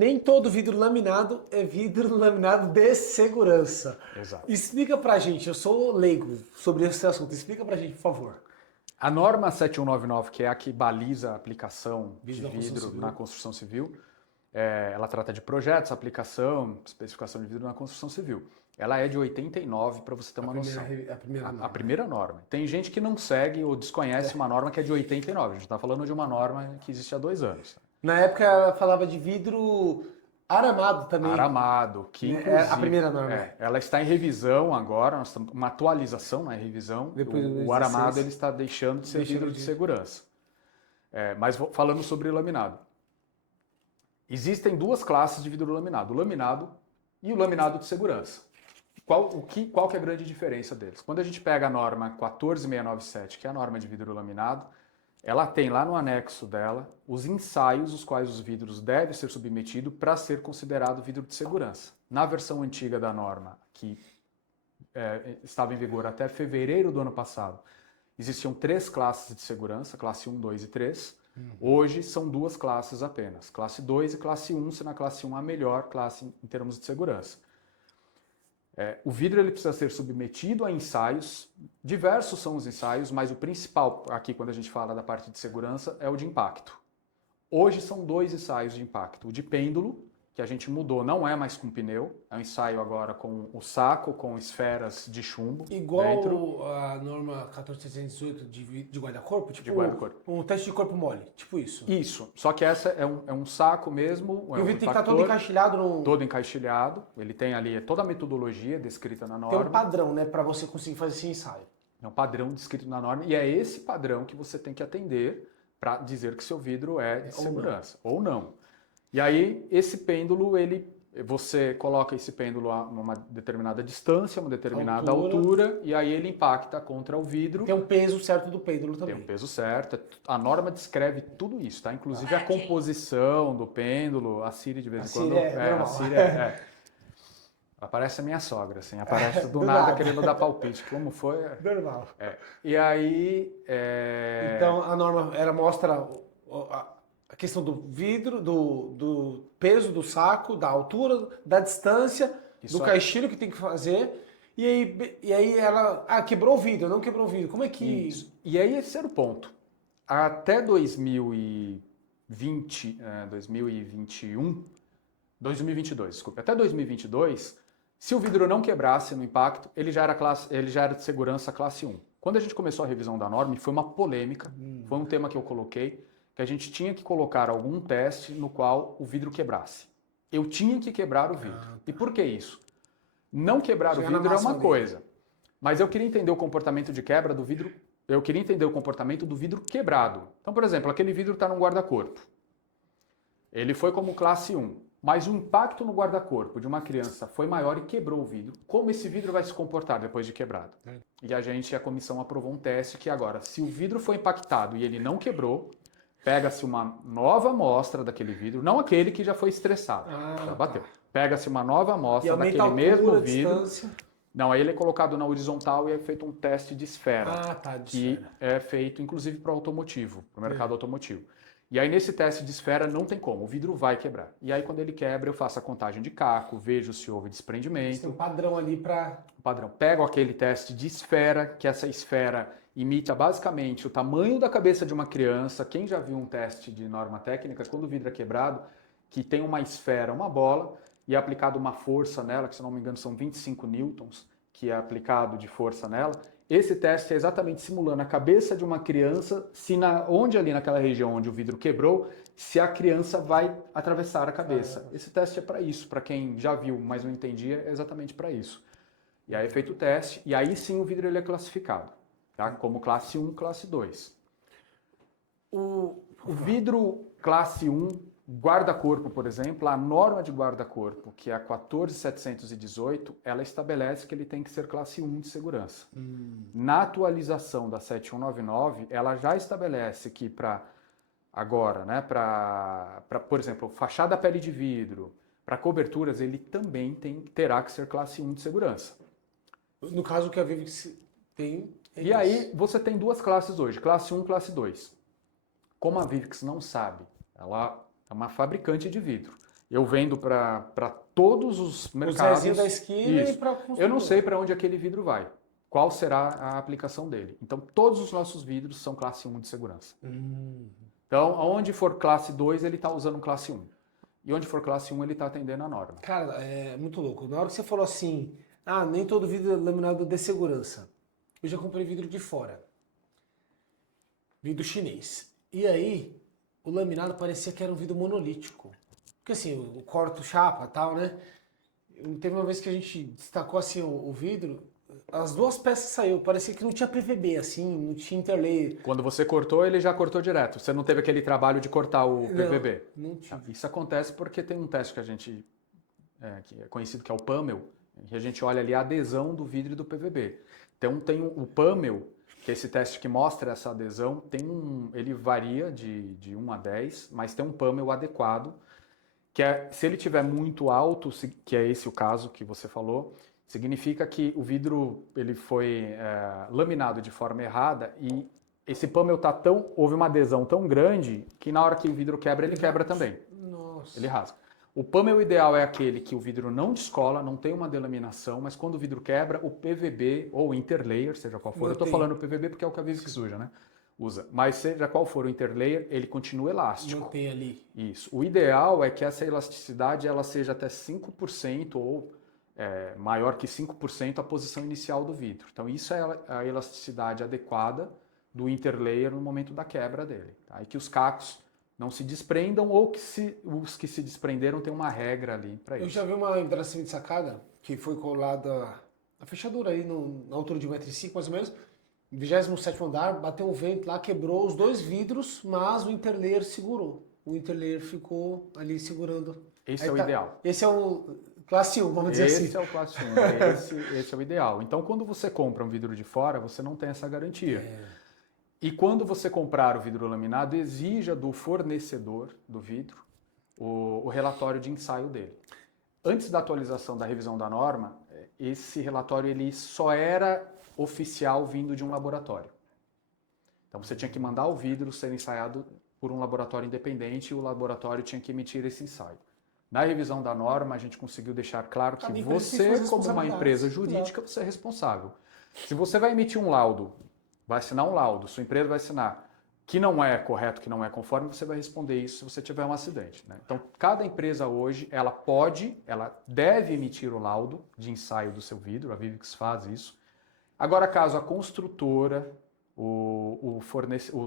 nem todo vidro laminado é vidro laminado de segurança. Exato. Explica pra gente, eu sou leigo sobre esse assunto, explica pra gente, por favor. A norma 7199, que é a que baliza a aplicação de Vidro na construção vidro civil. na construção civil, ela trata de projetos, aplicação, especificação de vidro na construção civil. Ela é de 89, para você ter uma noção. A primeira norma. A primeira norma. Tem gente que não segue ou desconhece uma norma que é de 89. A gente está falando de uma norma que existe há 2 anos. Na época ela falava de vidro aramado também. Aramado, que É inclusive... a primeira norma. ela está em revisão agora, nós estamos uma atualização na revisão. Depois do O aramado 2016. ele está deixando de ser Deixando vidro de de- segurança. Mas falando sobre laminado. Existem 2 classes de vidro laminado, o laminado e o laminado de segurança. Qual que é a grande diferença deles? Quando a gente pega a norma 14697, que é a norma de vidro laminado, ela tem lá no anexo dela os ensaios os quais os vidros devem ser submetidos para ser considerado vidro de segurança. Na versão antiga da norma, que estava em vigor até fevereiro do ano passado, existiam 3 classes de segurança, classe 1, 2 e 3. Hoje são 2 classes apenas, classe 2 e classe 1, sendo a classe 1 a melhor classe em termos de segurança. O vidro ele precisa ser submetido a ensaios, diversos são os ensaios, mas o principal aqui quando a gente fala da parte de segurança é o de impacto. Hoje são 2 ensaios de impacto, o de pêndulo, que a gente mudou, não é mais com pneu, é um ensaio agora com o saco, com esferas de chumbo Igual dentro. a norma 14618 de guarda-corpo? Tipo, De guarda-corpo. um teste de corpo mole, tipo isso. Isso, só que essa é um saco mesmo, E o um vidro tem que estar todo impactor, encaixilhado no... todo encaixilhado, ele tem ali toda a metodologia descrita na Tem norma. um padrão, né, pra você conseguir fazer esse ensaio. É um padrão descrito na norma e é esse padrão que você tem que atender para dizer que seu vidro é de Ou segurança ou não. E aí esse pêndulo, você coloca esse pêndulo a uma determinada distância, uma determinada altura e aí ele impacta contra o vidro. Tem um peso certo do pêndulo também. Tem o peso certo. A norma descreve tudo isso, tá? Inclusive a composição do pêndulo, a Siri de vez em quando. normal. A Siri ela parece a minha sogra, assim, aparece do Do nada nada. querendo dar palpite. Como foi? Normal. E aí. Então a norma ela mostra a questão do vidro, do peso do saco, da altura, da distância, Isso do aí. caixilho que tem que fazer. E aí ela. Ah, quebrou o vidro, não quebrou o vidro. Como é que. Isso. E aí esse era o ponto. Até 2022, desculpe, até 2022, se o vidro não quebrasse no impacto, ele já era de segurança classe 1. Quando a gente começou a revisão da norma, foi uma polêmica, foi um tema que eu coloquei, que a gente tinha que colocar algum teste no qual o vidro quebrasse. Eu tinha que quebrar o vidro. E por que isso? Não quebrar o Chegar na vidro é uma máxima coisa, mas eu queria entender o comportamento de quebra do vidro, eu queria entender o comportamento do vidro quebrado. Então, por exemplo, aquele vidro está num guarda-corpo. Ele foi como classe 1, mas o impacto no guarda-corpo de uma criança foi maior e quebrou o vidro. Como esse vidro vai se comportar depois de quebrado? E a comissão aprovou um teste que agora, se o vidro foi impactado e ele não quebrou, pega-se uma nova amostra daquele vidro, não aquele que já foi estressado, já bateu. Pega-se uma nova E amostra aumenta a daquele altura, mesmo a vidro. distância. Não, aí ele é colocado na horizontal e é feito um teste de esfera. Ah, tá, de que esfera. é feito inclusive para automotivo, para o mercado automotivo. E aí nesse teste de esfera não tem como, o vidro vai quebrar. E aí quando ele quebra eu faço a contagem de caco, vejo se houve desprendimento. Tem um padrão ali para... Padrão. Pego aquele teste de esfera, que essa esfera imita basicamente o tamanho da cabeça de uma criança. Quem já viu um teste de norma técnica, quando o vidro é quebrado, que tem uma esfera, uma bola, e é aplicado uma força nela, que se não me engano são 25 newtons, que é aplicado de força nela. Esse teste é exatamente simulando a cabeça de uma criança, onde ali naquela região onde o vidro quebrou, se a criança vai atravessar a cabeça. Esse teste é para isso, para quem já viu, mas não entendia, é exatamente para isso. E aí é feito o teste, e aí sim o vidro ele é classificado, tá? Como classe 1, classe 2. O vidro classe 1, guarda-corpo, por exemplo, a norma de guarda-corpo, que é a 14718, ela estabelece que ele tem que ser classe 1 de segurança. Na atualização da 7199, ela já estabelece que para agora, né, por exemplo, fachada pele de vidro, para coberturas, ele também terá que ser classe 1 de segurança. No caso que a Vivix tem... E aí você tem 2 classes hoje, classe 1 e classe 2. Como a Vivix não sabe, ela é uma fabricante de vidro. eu vendo para todos os O mercados. Zezinho da esquina Isso. e para Eu não sei para onde aquele vidro vai. Qual será a aplicação dele? Então, todos os nossos vidros são classe 1 de segurança. Então, onde for classe 2, ele está usando classe 1. E onde for classe 1, ele está atendendo a norma. Cara, é muito louco. Na hora que você falou assim, nem todo vidro é laminado de segurança. Eu já comprei vidro de fora. Vidro chinês. E aí, o laminado parecia que era um vidro monolítico. Porque assim, eu corto chapa e tal, né? Teve uma vez que a gente destacou assim o vidro, as duas peças saiu, parecia que não tinha PVB, assim, não tinha interlayer. Quando você cortou, ele já cortou direto. Você não teve aquele trabalho de cortar o PVB. Não tive. Isso acontece porque tem um teste que a gente, que é conhecido que é o PAMEL, que a gente olha ali a adesão do vidro e do PVB. Então tem o PAMEL, que é esse teste que mostra essa adesão, ele varia de 1 a 10, mas tem um PAMEL adequado, que se ele tiver muito alto, que é esse o caso que você falou, significa que o vidro ele foi laminado de forma errada e esse pâmel houve uma adesão tão grande que na hora que o vidro quebra, ele quebra também. Nossa. Ele rasga. O pâmel ideal é aquele que o vidro não descola, não tem uma delaminação, mas quando o vidro quebra, o PVB ou interlayer, seja qual for, eu estou falando PVB porque é o que a Vivic suja, né? Usa. Mas seja qual for o interlayer, ele continua elástico. Mantém ali. Isso. O ideal é que essa elasticidade ela seja até 5% ou maior que 5% a posição inicial do vidro. Então isso é a elasticidade adequada do interlayer no momento da quebra dele. Tá? E que os cacos não se desprendam ou que os que se desprenderam tem uma regra ali para isso. Eu já vi uma entracinha de sacada que foi colada a fechadura aí na altura de 1,5 m mais ou menos, 27º andar, bateu um vento lá, quebrou os dois vidros, mas o interlayer segurou. O interlayer ficou ali segurando. Esse aí é o ideal. Esse é o classe 1, vamos dizer assim. Esse é o classe 1, esse é o ideal. Então quando você compra um vidro de fora, você não tem essa garantia. E quando você comprar o vidro laminado, exija do fornecedor do vidro o relatório de ensaio dele. Antes da atualização da revisão da norma, esse relatório ele só era oficial vindo de um laboratório. Então você tinha que mandar o vidro ser ensaiado por um laboratório independente e o laboratório tinha que emitir esse ensaio. Na revisão da norma, a gente conseguiu deixar claro que você, como uma empresa jurídica, você é responsável. Se você vai emitir um laudo, vai assinar um laudo, sua empresa vai assinar que não é correto, que não é conforme, você vai responder isso se você tiver um acidente. Né? Então, cada empresa hoje, ela deve emitir o laudo de ensaio do seu vidro, a Vivix faz isso. Agora, caso a construtora, o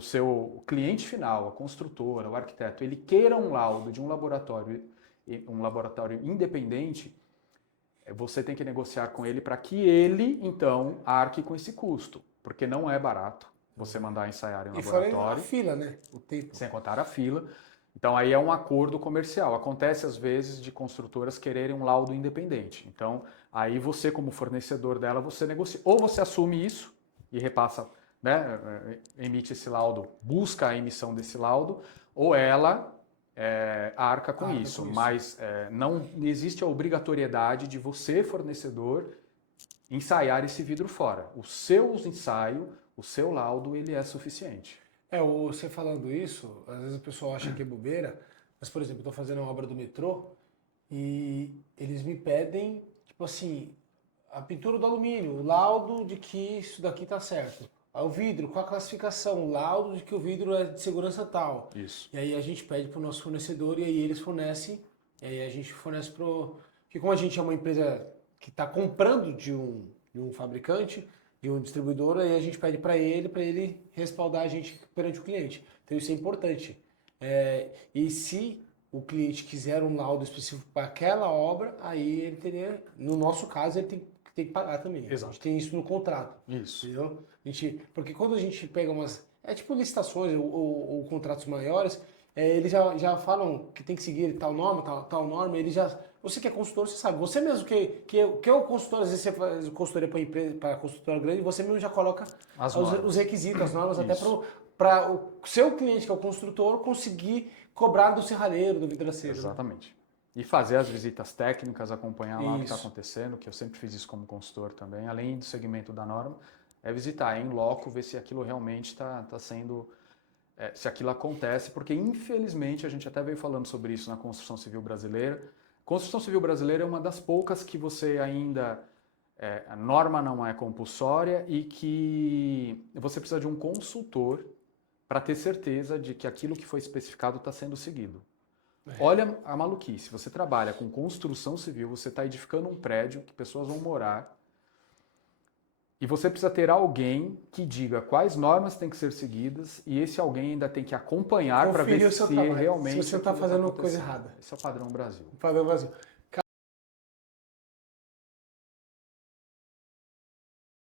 seu cliente final, a construtora, o arquiteto, ele queira um laudo de um laboratório independente, você tem que negociar com ele para que ele, então, arque com esse custo, porque não é barato você mandar ensaiar em laboratório. E fora a fila, né? O tempo. Sem contar a fila. Então aí é um acordo comercial. Acontece às vezes de construtoras quererem um laudo independente. Então aí você como fornecedor dela, você negocia. Ou você assume isso e repassa, né, emite esse laudo, busca a emissão desse laudo, ou ela arca com isso. Mas não existe a obrigatoriedade de você, fornecedor, ensaiar esse vidro fora. O seu ensaio, o seu laudo, ele é suficiente. Você falando isso, às vezes o pessoal acha que é bobeira, mas, por exemplo, eu estou fazendo uma obra do metrô e eles me pedem, tipo assim, a pintura do alumínio, o laudo de que isso daqui tá certo. Aí o vidro, com a classificação, o laudo de que o vidro é de segurança tal. Isso. E aí a gente pede para o nosso fornecedor e aí eles fornecem, e aí a gente fornece porque como a gente é uma empresa que está comprando de um fabricante, de um distribuidor, aí a gente pede para ele respaldar a gente perante o cliente. Então isso é importante. E se o cliente quiser um laudo específico para aquela obra, aí ele teria, no nosso caso, ele tem que pagar também. Exato. A gente tem isso no contrato. Isso. Entendeu? Porque quando a gente pega tipo licitações ou contratos maiores, eles já falam que tem que seguir tal norma, tal norma, você que é consultor, você sabe. Você mesmo que é o consultor, às vezes você faz consultoria para empresa, para consultora grande, você mesmo já coloca os requisitos, as normas, até para o seu cliente, que é o construtor, conseguir cobrar do serralheiro, do vidraceiro. Exatamente. E fazer as visitas técnicas, acompanhar lá o que está Isso. acontecendo, que eu sempre fiz isso como consultor também, além do segmento da norma, visitar em loco, ver se aquilo realmente está sendo se aquilo acontece, porque infelizmente a gente até veio falando sobre isso na construção civil brasileira. A construção civil brasileira é uma das poucas que você ainda a norma não é compulsória e que você precisa de um consultor para ter certeza de que aquilo que foi especificado está sendo seguido. Olha a maluquice, você trabalha com construção civil, você está edificando um prédio que pessoas vão morar e você precisa ter alguém que diga quais normas têm que ser seguidas e esse alguém ainda tem que acompanhar para ver se realmente se você está fazendo coisa errada. Esse é o padrão Brasil. Padrão Brasil.